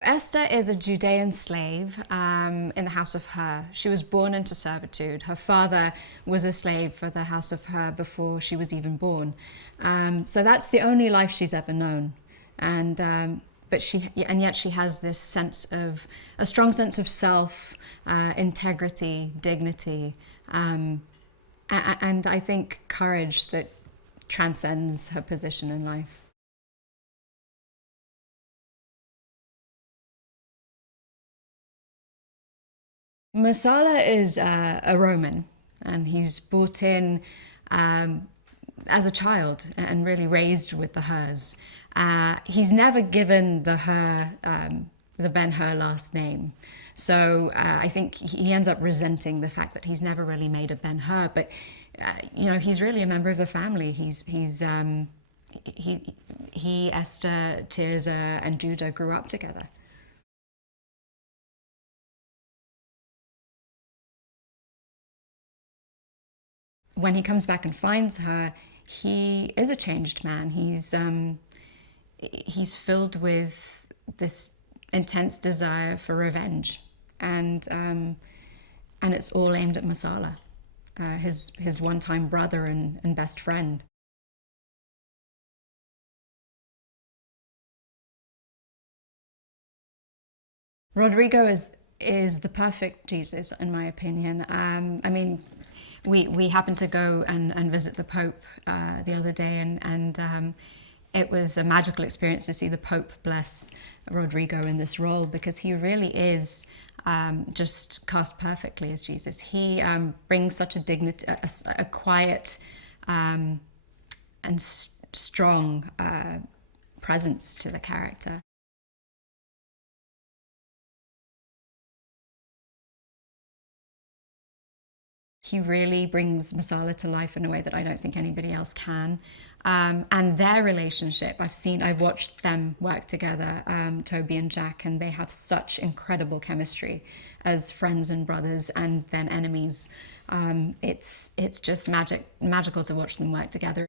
Esther is a Judean slave in the house of Hur. She was born into servitude. Her father was a slave for the house of Hur before she was even born. So that's the only life she's ever known. And yet she has this sense of a strong sense of self, integrity, dignity, and I think courage that transcends her position in life. Masala is a Roman, and he's brought in as a child and really raised with the Hurs. He's never given the Ben-Hur last name. So I think he ends up resenting the fact that he's never really made a Ben-Hur, but he's really a member of the family. He, Esther, Tirzah, and Judah grew up together. When he comes back and finds her, he is a changed man. He's filled with this intense desire for revenge, and it's all aimed at Masala, his one-time brother and best friend. Rodrigo is the perfect Jesus, in my opinion. I mean, we happened to go and visit the Pope the other day, and it was a magical experience to see the Pope bless Rodrigo in this role, because he really is just cast perfectly as Jesus. He brings such a dignity, a quiet and strong presence to the character. He really brings Masala to life in a way that I don't think anybody else can. And their relationship, I've watched them work together, Toby and Jack, and they have such incredible chemistry as friends and brothers and then enemies. It's just magical to watch them work together.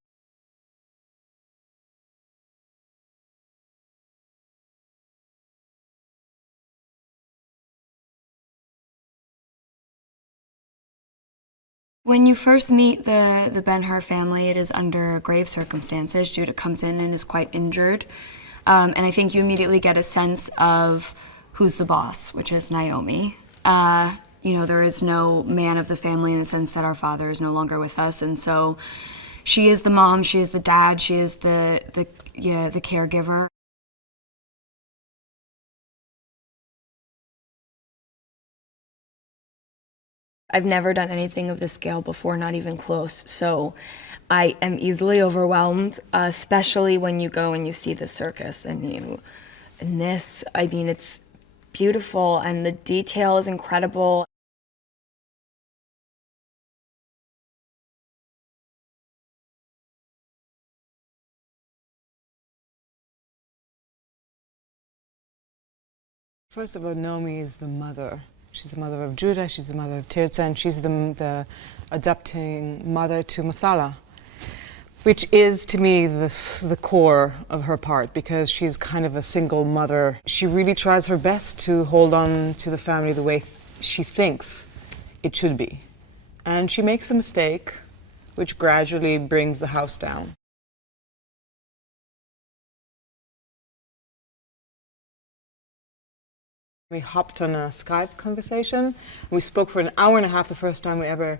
When you first meet the Ben-Hur family, it is under grave circumstances. Judah comes in and is quite injured. And I think you immediately get a sense of who's the boss, which is Naomi. There is no man of the family in the sense that our father is no longer with us. And so she is the mom, she is the dad, she is the caregiver. I've never done anything of this scale before, not even close. So I am easily overwhelmed, especially when you go and you see the circus and it's beautiful and the detail is incredible. First of all, Naomi is the mother. She's the mother of Judah, she's the mother of Tirzah, and she's the adopting mother to Masala, which is, to me, the core of her part, because she's kind of a single mother. She really tries her best to hold on to the family the way she thinks it should be. And she makes a mistake, which gradually brings the house down. We hopped on a Skype conversation. We spoke for an hour and a half the first time we ever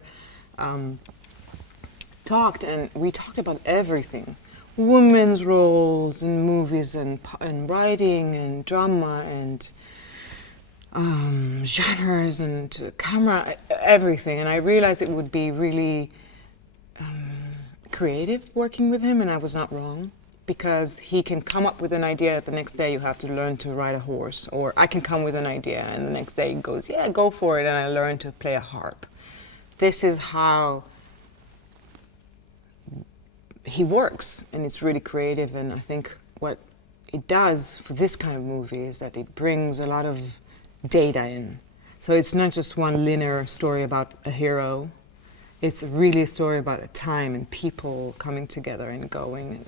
talked, and we talked about everything. Women's roles in movies and writing and drama and genres and camera, everything. And I realized it would be really creative working with him, and I was not wrong. Because he can come up with an idea, the next day you have to learn to ride a horse. Or I can come with an idea and the next day he goes, yeah, go for it, and I learn to play a harp. This is how he works, and it's really creative, and I think what it does for this kind of movie is that it brings a lot of data in. So it's not just one linear story about a hero. It's really a story about a time and people coming together and going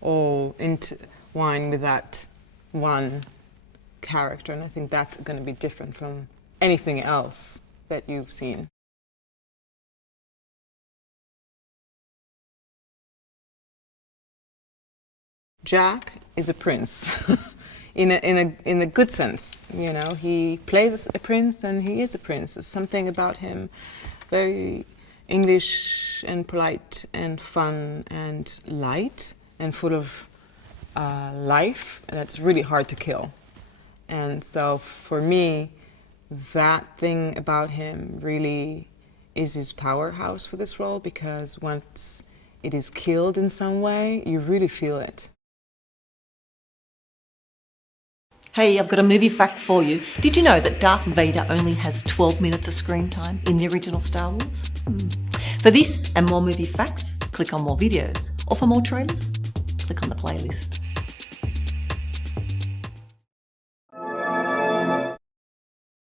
all intertwined with that one character, and I think that's going to be different from anything else that you've seen. Jack is a prince, in a good sense. You know, he plays a prince and he is a prince. There's something about him very English and polite and fun and light and full of life, and it's really hard to kill. And so for me, that thing about him really is his powerhouse for this role, because once it is killed in some way, you really feel it. Hey, I've got a movie fact for you. Did you know that Darth Vader only has 12 minutes of screen time in the original Star Wars? For this and more movie facts, click on more videos. Or for more trailers, click on the playlist.